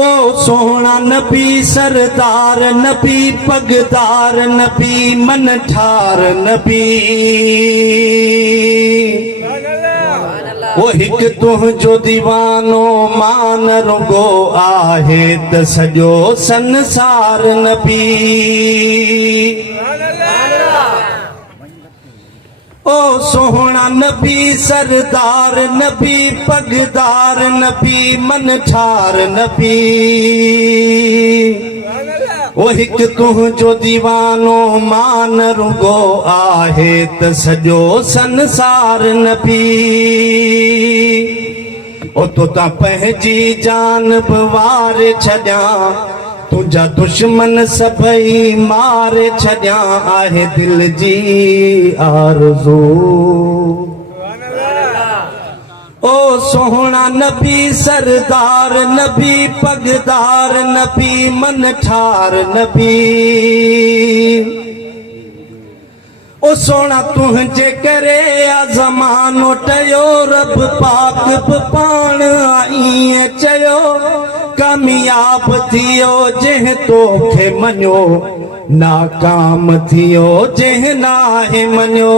ओ सोहना नबी सरदार नबी पगदार नबी मन ठार नबी ओ हिक तुंहिंजो दीवानो मान रुगो आहे त सॼो संसार नबी ओ सोहना नबी सरदार नबी पगदार नबी मन ठार नबी ओ हिक तुंहिंजो दीवानो मान रुगो आहे त सॼो संसार नबी ओ तो ता पंहिंजी जान बि वारे छॾियां तुझा दुश्मन सभई मारे छॾियां आहे दिल जी आरज़ू ओ सोहना नबी सरदार नबी पगदार नबी मन ठार नबी ओ सोना तुंहिंजे करे आ ज़मानो टयो रब पाक बि पाण ईअं चयो कामयाब थियो जंहिं तोखे मञो नाकाम थियो जंहिं नाहे मञो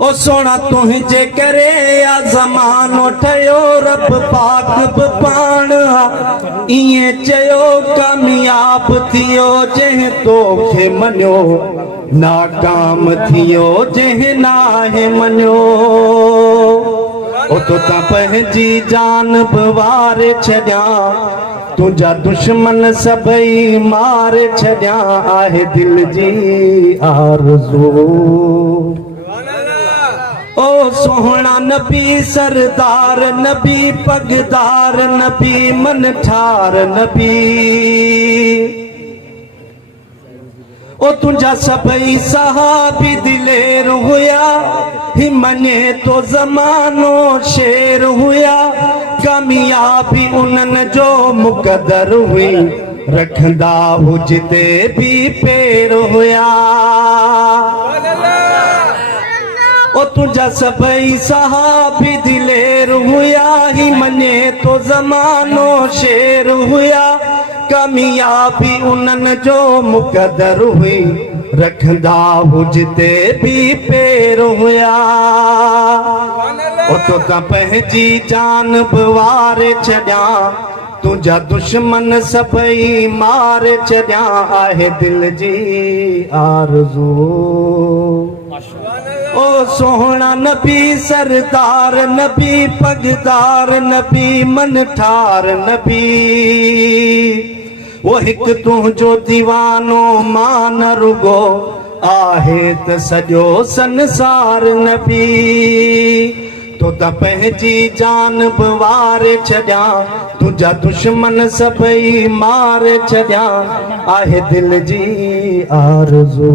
ओ सोना तुंहिंजे करे आ ज़मानो ठहियो रब पाक बि पाण ईअं चयो कामयाब थियो जंहिं तोखे मञो नाकाम थियो जंहिं नाहे मञो ओ तो ता पंहिंजी जान बि वारे छॾियां तुझा दुश्मन सभई मारे छॾियां आहे दिल जी आरज़ू ओ सोहना नबी सरदार नबी पगदार नबी मन ठार नबी ओ तुझा सभई सहाबी दिलेर हुया ही मञे तो ज़मानो शेर हुया कामयाबी उन्हनि जो मुक़दर हुई रखंदा हुजते भी पेर हुया ओ तुझा सभई सहाबी दिलेर हुया ही मञे तो ज़मानो शेर हुया कामयाबी उन्हनि जो मुक़दर हुई रखंदा हुजते भी पेर हुया ओ तो ता पंहिंजी जान बि वारे छॾियां तुझा दुश्मन सभई मारे छॾियां आहे दिल जी आरज़ू ओ सोहना नबी सरदार नबी पगदार नबी मन ठार नबी वो हिक तुंहिंजो दीवानो मान रुगो आहे त सॼो संसार नबी तो त पंहिंजी जान बि वारे छॾियां तुझा दुश्मन सभई मारे छॾियां आहे दिल जी आरज़ू।